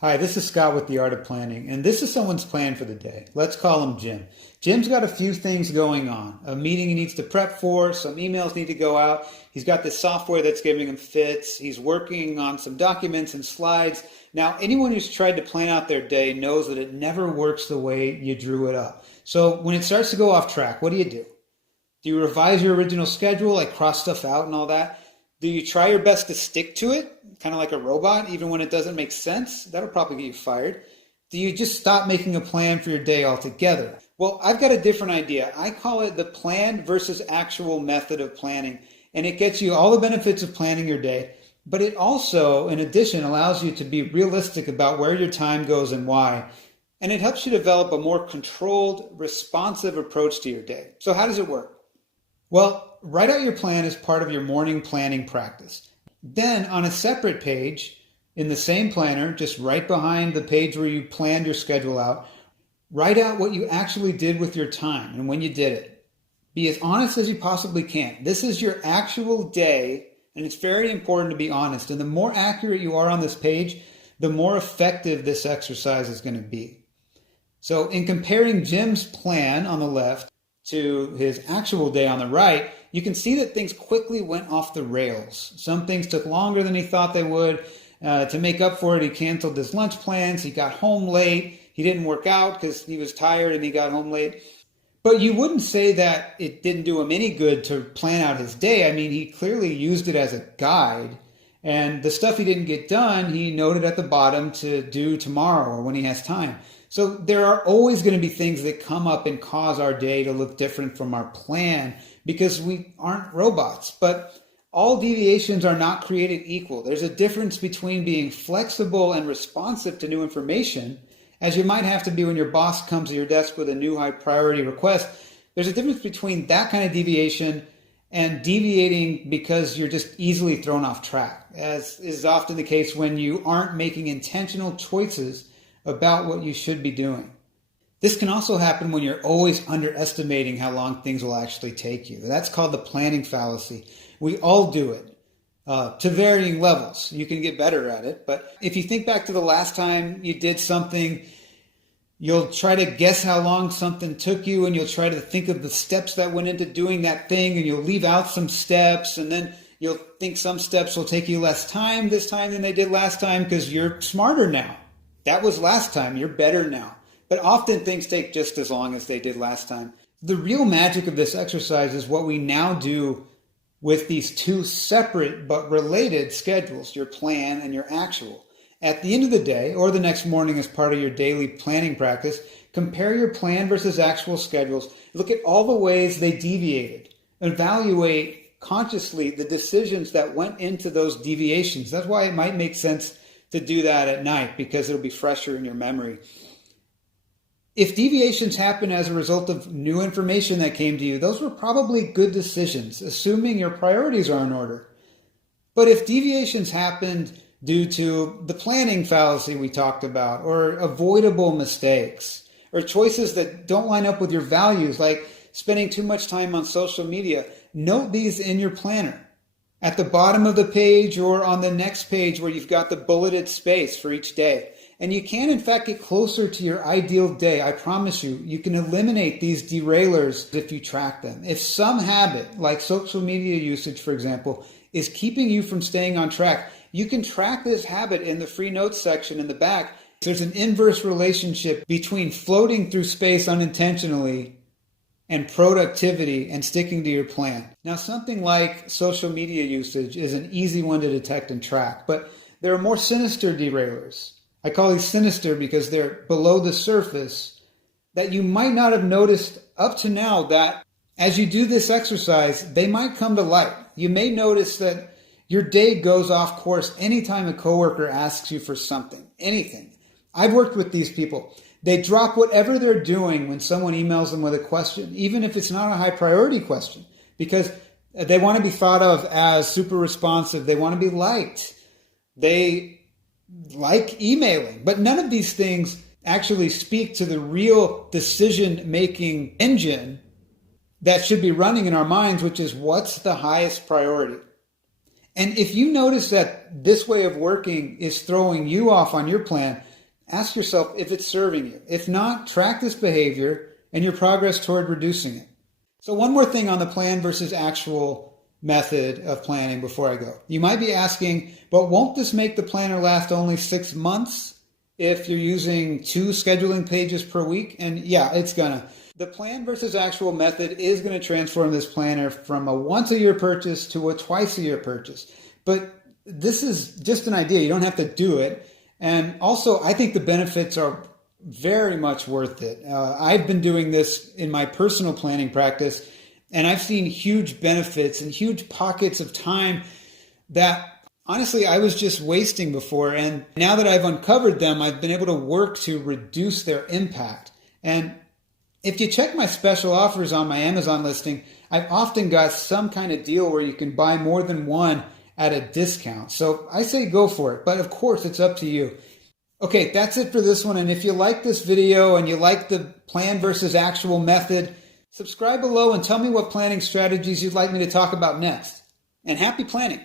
Hi, this is Scott with The Art of Planning, and this is someone's plan for the day. Let's call him Jim. Jim's got a few things going on. A meeting he needs to prep for, some emails need to go out. He's got this software that's giving him fits. He's working on some documents and slides. Now, anyone who's tried to plan out their day knows that it never works the way you drew it up. So when it starts to go off track, what do? Do you revise your original schedule, like cross stuff out and all that? Do you try your best to stick to it, kind of like a robot, even when it doesn't make sense? That'll probably get you fired. Do you just stop making a plan for your day altogether? Well, I've got a different idea. I call it the plan versus actual method of planning. And it gets you all the benefits of planning your day, but it also, in addition, allows you to be realistic about where your time goes and why. And it helps you develop a more controlled, responsive approach to your day. So how does it work? Well, write out your plan as part of your morning planning practice. Then on a separate page in the same planner, just right behind the page where you planned your schedule out, write out what you actually did with your time and when you did it. Be as honest as you possibly can. This is your actual day, and it's very important to be honest. And the more accurate you are on this page, the more effective this exercise is going to be. So in comparing Jim's plan on the left to his actual day on the right, you can see that things quickly went off the rails. Some things took longer than he thought they would. To make up for it, he canceled his lunch plans. He got home late. He didn't work out because he was tired and he got home late. But you wouldn't say that it didn't do him any good to plan out his day. I mean, he clearly used it as a guide. And the stuff he didn't get done, he noted at the bottom to do tomorrow or when he has time. So there are always going to be things that come up and cause our day to look different from our plan because we aren't robots. But all deviations are not created equal. There's a difference between being flexible and responsive to new information, as you might have to be when your boss comes to your desk with a new high priority request. There's a difference between that kind of deviation and deviating because you're just easily thrown off track, as is often the case when you aren't making intentional choices about what you should be doing. This can also happen when you're always underestimating how long things will actually take you. That's called the planning fallacy. We all do it to varying levels. You can get better at it, but if you think back to the last time you did something, you'll try to guess how long something took you, and you'll try to think of the steps that went into doing that thing, and you'll leave out some steps, and then you'll think some steps will take you less time this time than they did last time because you're smarter now. That was last time. You're better now. But often things take just as long as they did last time. The real magic of this exercise is what we now do with these two separate but related schedules, your plan and your actual. At the end of the day, or the next morning as part of your daily planning practice, compare your plan versus actual schedules. Look at all the ways they deviated. Evaluate consciously the decisions that went into those deviations. That's why it might make sense to do that at night, because it'll be fresher in your memory. If deviations happen as a result of new information that came to you, those were probably good decisions, assuming your priorities are in order. But if deviations happened due to the planning fallacy we talked about, or avoidable mistakes, or choices that don't line up with your values, like spending too much time on social media, note these in your planner. At the bottom of the page or on the next page where you've got the bulleted space for each day. And you can, in fact, get closer to your ideal day. I promise you, you can eliminate these derailers if you track them. If some habit, like social media usage, for example, is keeping you from staying on track, you can track this habit in the free notes section in the back. There's an inverse relationship between floating through space unintentionally and productivity and sticking to your plan. Now, something like social media usage is an easy one to detect and track, but there are more sinister derailers. I call these sinister because they're below the surface that you might not have noticed up to now, that as you do this exercise, they might come to light. You may notice that your day goes off course anytime a coworker asks you for something, anything. I've worked with these people. They drop whatever they're doing when someone emails them with a question, even if it's not a high priority question, because they want to be thought of as super responsive. They want to be liked. They like emailing, but none of these things actually speak to the real decision-making engine that should be running in our minds, which is what's the highest priority. And if you notice that this way of working is throwing you off on your plan, ask yourself if it's serving you. If not, track this behavior and your progress toward reducing it. So one more thing on the plan versus actual method of planning before I go. You might be asking, but won't this make the planner last only 6 months if you're using 2 scheduling pages per week? And yeah, it's gonna. The plan versus actual method is going to transform this planner from a once-a-year purchase to a twice-a-year purchase. But this is just an idea. You don't have to do it. And also, I think the benefits are very much worth it. I've been doing this in my personal planning practice, and I've seen huge benefits and huge pockets of time that honestly I was just wasting before. And now that I've uncovered them, I've been able to work to reduce their impact. And if you check my special offers on my Amazon listing, I've often got some kind of deal where you can buy more than one at a discount. So I say go for it, but of course it's up to you. Okay, that's it for this one. And if you like this video and you like the plan versus actual method, subscribe below and tell me what planning strategies you'd like me to talk about next. And happy planning!